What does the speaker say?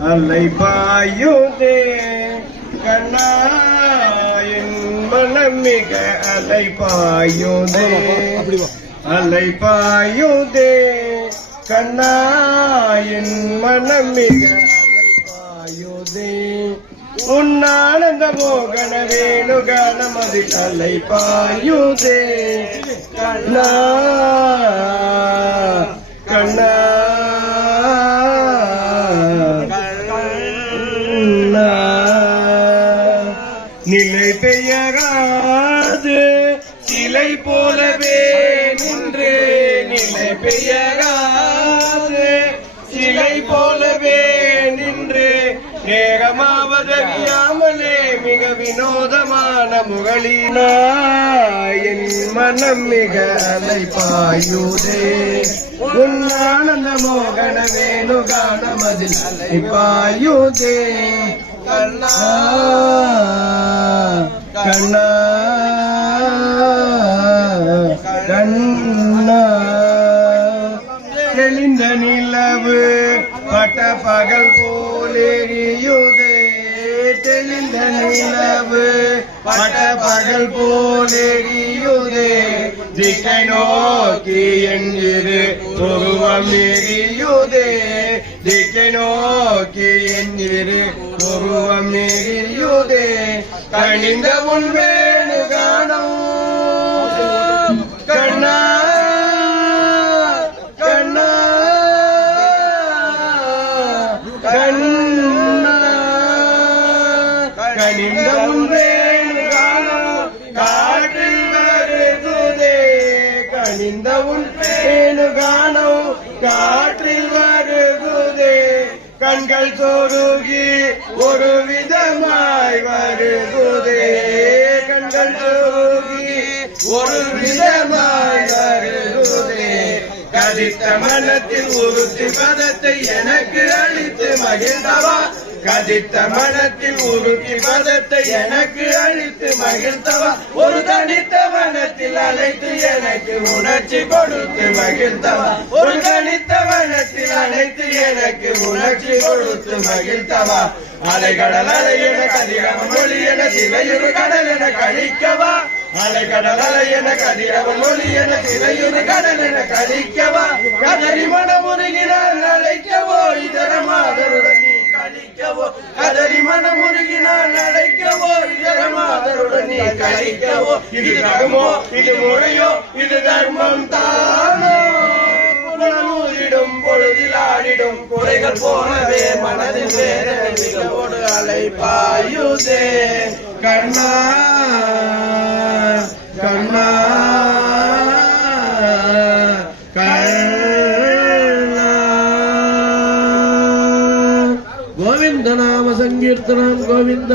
அலை பாயுதே கண்ணாயின் மனம் மிக அலை பாயுதே. அலை பாயுதே கண்ணாயின் மனம் மிக அலை பாயுதே. உன்னானந்த மோகன வேணுகானமதில் அலை பாயுதே. கண்ணா நிலை பெயராது சிலை போலவே நின்று நிலை பெயராது சிலை போலவே நின்று நேரமாவதறியாமலே மிக வினோதமான முகளினா என் மனம் மிக அலைப்பாயுதே. உன் ஆனந்த மோகன வேணுகான மதில் அலைப்பாயுதே. கண்ணா கண்ணா பட்ட பகல் போலேரியுதே தெளிந்த நிலவு. பட்ட பகல் போலேரியுதே திக்கை நோக்கி என்கிறு உருவம் எரியுதே திக்கை நோக்கி என்கிறு உருவம் எரியுதே கணிந்த உன் வேணு காணும் கண்ணா கனிந்த உன்றேனு காணோம் காற்றில் வருதுதே. கனிந்த உன்றேனு காணோம் காற்றில் வருதுதே. கண்கள் சொருகி ஒரு விதமாய் வருதுதே. கண்கள் சொருகி ஒரு விதமாய் வருதுதே. கதித்த மனத்தில் உறுத்தி பதத்தை எனக்கு அளித்து மகிழ்ந்தவா. கதித்த மனத்தில் உருக்கி மதத்தை எனக்கு அழித்து மகிழ்ந்தவா? ஒரு தனித்த மனத்தில் அழைத்து எனக்கு உணர்ச்சி கொடுத்து மகிழ்ந்தவா? ஒரு தனித்த மனத்தில் அழைத்து எனக்கு உணர்ச்சி கொடுத்து மகிழ்ந்தவா? அலைகடல் அலை என கதிரவன் மொழி என சிலையுறு கடல் என கழிக்கவா? அலைகடல் அலை என கதிரவன் மொழி என சிலையுறு கடல் என கழிக்கவா? கதறி மனமுருகினால் அழைக்கவோ கலைக்கவோ இது நடுமோ இது முறையோ? இது தர்மம் தானோ? புலனூரிடும் பொழுதில் ஆடிடும் குறைகள் போனவே மனதில் வேற அலைப்பாயுதே. கண்ணா கண்ணா गोविन्द नाम सङ्कीर्तनं गोविन्द